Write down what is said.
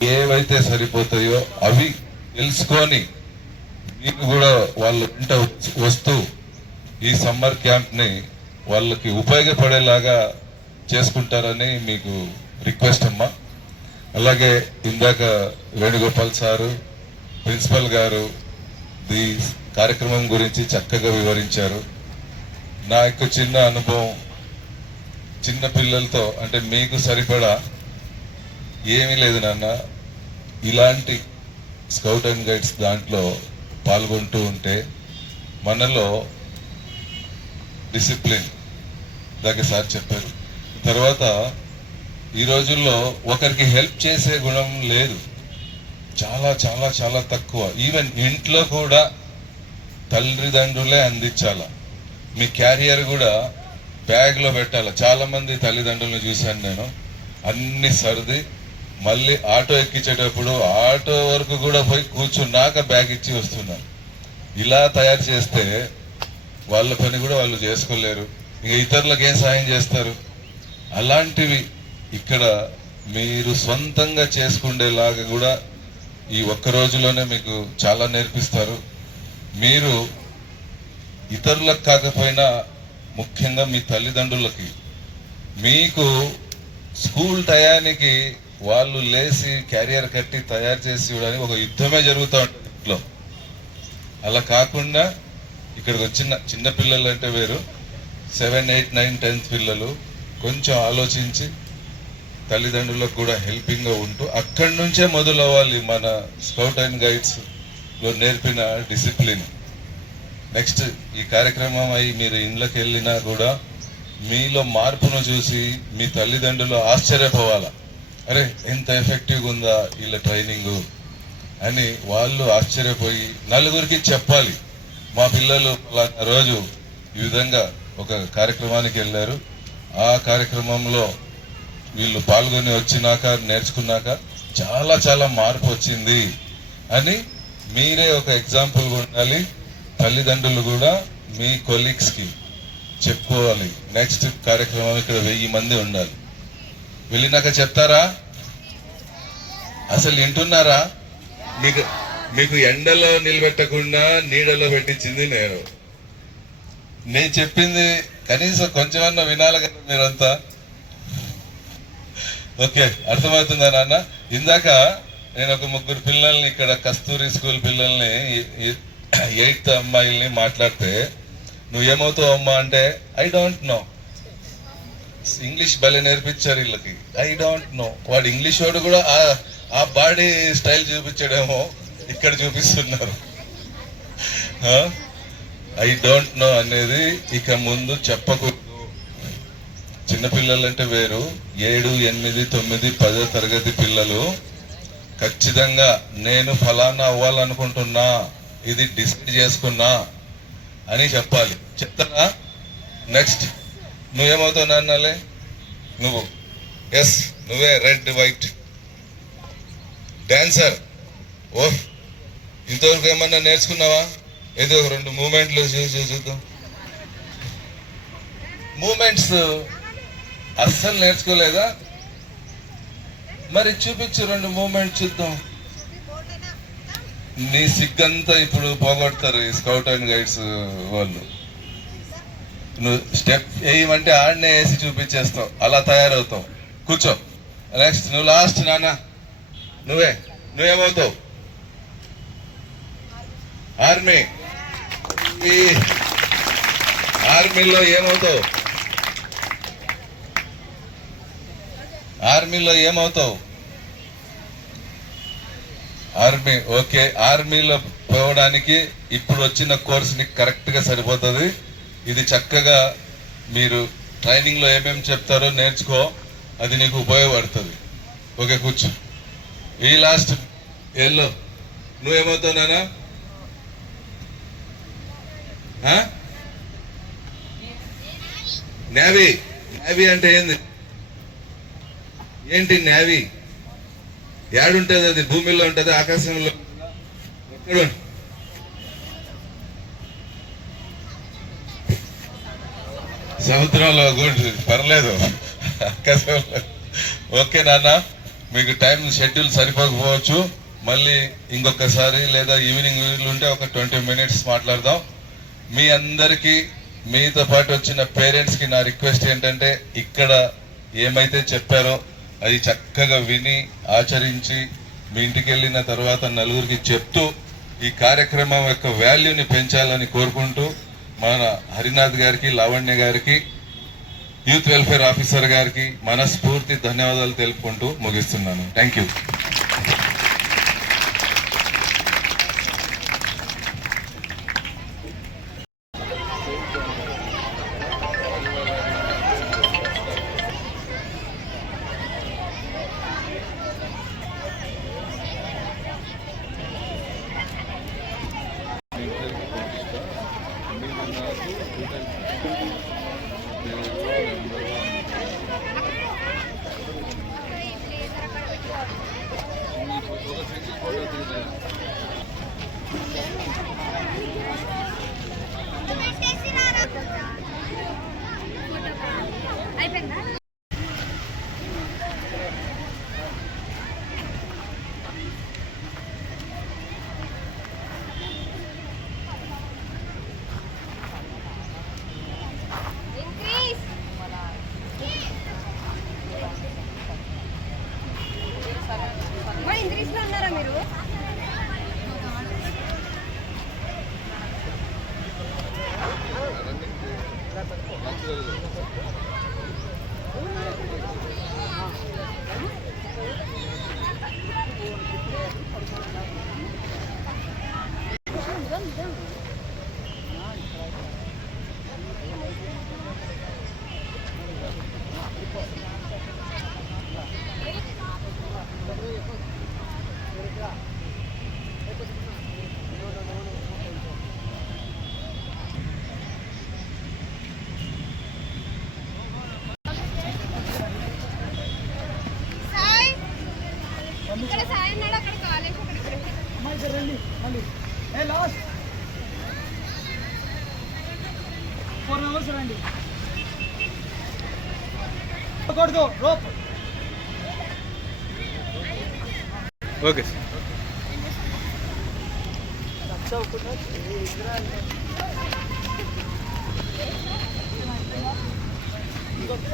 ఏవైతే సరిపోతాయో అవి తెలుసుకొని మీరు కూడా వాళ్ళ వెంట వస్తూ ఈ సమ్మర్ క్యాంప్ని వాళ్ళకి ఉపయోగపడేలాగా చేసుకుంటారని మీకు రిక్వెస్ట్ అమ్మా. అలాగే ఇందాక వేణుగోపాల్ సారు ప్రిన్సిపల్ గారు ఈ కార్యక్రమం గురించి చక్కగా వివరించారు. నా యొక్క చిన్న అనుభవం, చిన్న పిల్లలతో అంటే మీకు సరిపడా ఏమీ లేదు నాన్న, ఇలాంటి స్కౌట్ అండ్ గైడ్స్ దాంట్లో పాల్గొంటూ ఉంటే మనలో డిసిప్లిన్ దాకా సార్ చెప్పారు. తర్వాత ఈ రోజుల్లో ఒకరికి హెల్ప్ చేసే గుణం లేదు, చాలా చాలా చాలా తక్కువ. ఈవెన్ ఇంట్లో కూడా తల్లిదండ్రులే అందించాల. మీ క్యారియర్ కూడా బ్యాగ్లో పెట్టాల. చాలా మంది తల్లిదండ్రులను చూశాను నేను, అన్ని సర్ది మళ్ళీ ఆటో ఎక్కించేటప్పుడు ఆటో వరకు కూడా పోయి కూర్చున్నాక బ్యాగ్ ఇచ్చి వస్తున్నారు. ఇలా తయారు చేస్తే వాళ్ళ పని కూడా వాళ్ళు చేసుకోలేరు, ఇక ఇతరులకు ఏం సాయం చేస్తారు? అలాంటివి ఇక్కడ మీరు సొంతంగా చేసుకునేలాగా కూడా ఈ ఒక్క రోజులోనే మీకు చాలా నేర్పిస్తారు. మీరు ఇతరులకు కాకపోయినా ముఖ్యంగా మీ తల్లిదండ్రులకి, మీకు స్కూల్ టయానికి వాళ్ళు లేచి క్యారియర్ కట్టి తయారు చేసి ఇవ్వడానికి ఒక యుద్ధమే జరుగుతూ ఉంటుంది ఇంట్లో. అలా కాకుండా ఇక్కడికి వచ్చిన చిన్న పిల్లలు అంటే వేరు, 7, 8, 9, 10th పిల్లలు కొంచెం ఆలోచించి తల్లిదండ్రులకు కూడా హెల్పింగ్గా ఉంటూ అక్కడి నుంచే మొదలవ్వాలి మన స్కౌట్ అండ్ గైడ్స్ లో నేర్పిన డిసిప్లిన్. నెక్స్ట్ ఈ కార్యక్రమం అయి మీరు ఇళ్ళకి వెళ్ళినా కూడా మీలో మార్పును చూసి మీ తల్లిదండ్రులు ఆశ్చర్యపోవాలా, అరే ఎంత ఎఫెక్టివ్గా ఉందా వీళ్ళ ట్రైనింగ్ అని వాళ్ళు ఆశ్చర్యపోయి నలుగురికి చెప్పాలి. మా పిల్లలు పలానా రోజు ఈ విధంగా ఒక కార్యక్రమానికి వెళ్ళారు, ఆ కార్యక్రమంలో వీళ్ళు పాల్గొని వచ్చినాక నేర్చుకున్నాక చాలా చాలా మార్పు వచ్చింది అని మీరే ఒక ఎగ్జాంపుల్ ఉండాలి. తల్లిదండ్రులు కూడా మీ కొలీగ్స్కి చెప్పుకోవాలి. నెక్స్ట్ కార్యక్రమం ఇక్కడ 1000 మంది ఉండాలి. వెళ్ళినాక చెప్తారా? అసలు వింటున్నారా? మీకు ఎండలో నిలబెట్టకుండా నీడలో పెట్టించింది నేను చెప్పింది కనీసం కొంచెమన్నా వినాలి కదా మీరంతా. ఓకే, అర్థమవుతుందా నాన్న? ఇందాక నేను ఒక 3 పిల్లల్ని ఇక్కడ కస్తూరి స్కూల్ పిల్లల్ని 8th అమ్మాయిల్ని మాట్లాడితే నువ్వేమవుతావు అమ్మా అంటే ఐ డోంట్ నో. ఇంగ్లీష్ భలే నేర్పించారు వీళ్ళకి. I don't know. వాడు ఇంగ్లీష్ వాడు కూడా ఆ బాడీ స్టైల్ చూపించడేమో ఇక్కడ చూపిస్తున్నారు. ఐ డోంట్ నో అనేది ఇక ముందు చెప్పకూడదు. చిన్నపిల్లలు అంటే వేరు, 7, 8, 9, 10వ తరగతి పిల్లలు ఖచ్చితంగా నేను ఫలానా అవ్వాలనుకుంటున్నా, ఇది డిసైడ్ చేసుకున్నా అని చెప్పాలి. చెప్తారా? నెక్స్ట్ నువ్వేమవుతావు నాన్నలే? నువ్వు ఎస్, నువ్వే రెడ్ వైట్ డాన్సర్. ఓహ్, ఇంతవరకు ఏమన్నా నేర్చుకున్నావా? ఏదో 2 మూమెంట్లు చూద్దాం. మూమెంట్స్ అస్సలు నేర్చుకోలేదా? మరి చూపించు 2 మూమెంట్స్ చూద్దాం. నీ సిగ్గంతా ఇప్పుడు పోగొడతారు ఈ స్కౌట్ అండ్ గైడ్స్ వాళ్ళు. నువ్వు స్టెప్ వేయమంటే ఆడనే వేసి చూపించేస్తావు, అలా తయారవుతావు. కూర్చో. నెక్స్ట్ నువ్వు లాస్ట్ నాన్న, నువ్వేమవుతావు? ఆర్మీలో ఏమవుతావు? ఆర్మీ. ఓకే, ఆర్మీలో పోవడానికి ఇప్పుడు వచ్చిన కోర్స్ నీకు కరెక్ట్ గా సరిపోతుంది. ఇది చక్కగా మీరు ట్రైనింగ్ లో ఏమేమి చెప్తారో నేర్చుకో, అది నీకు ఉపయోగపడుతుంది. ఓకే, కూర్చో. ఈ లాస్ట్ ఎల్లో నువ్వేమవుతావు నానా? నేవీ. నేవీ అంటే ఏంటి నేవీ? ఏడుంటది అది? భూమిలో ఉంటది, ఆకాశంలో? ఎక్కడ? సముద్రంలో కూడా పర్లేదు, ఆకాశంలో. ఓకే నాన్న, మీకు టైం షెడ్యూల్ సరిపోకపోవచ్చు, మళ్ళీ ఇంకొకసారి లేదా ఈవినింగ్ ఉంటే ఒక 20 minutes మాట్లాడదాం. మీ అందరికీ మీతో పాటు వచ్చిన పేరెంట్స్కి నా రిక్వెస్ట్ ఏంటంటే ఇక్కడ ఏమైతే చెప్పారో అది చక్కగా విని ఆచరించి మీ ఇంటికి వెళ్ళిన తర్వాత నలుగురికి చెప్తూ ఈ కార్యక్రమం యొక్క వాల్యూని పెంచాలని కోరుకుంటూ మన హరినాథ్ గారికి, లావణ్య గారికి, యూత్ వెల్ఫేర్ ఆఫీసర్ గారికి మనస్ఫూర్తి ధన్యవాదాలు తెలుపుకుంటూ ముగిస్తున్నాను. Thank you. ఇంగ్లీష్లో ఉన్నారా మీరు? ఇక్కడ సాయం నాడు అక్కడ కాలేజ్ అక్కడ రండి మళ్ళీ లాస్ట్ 4 hours రండి. కొడుకు రోప్. Okay sir. ఇంకొక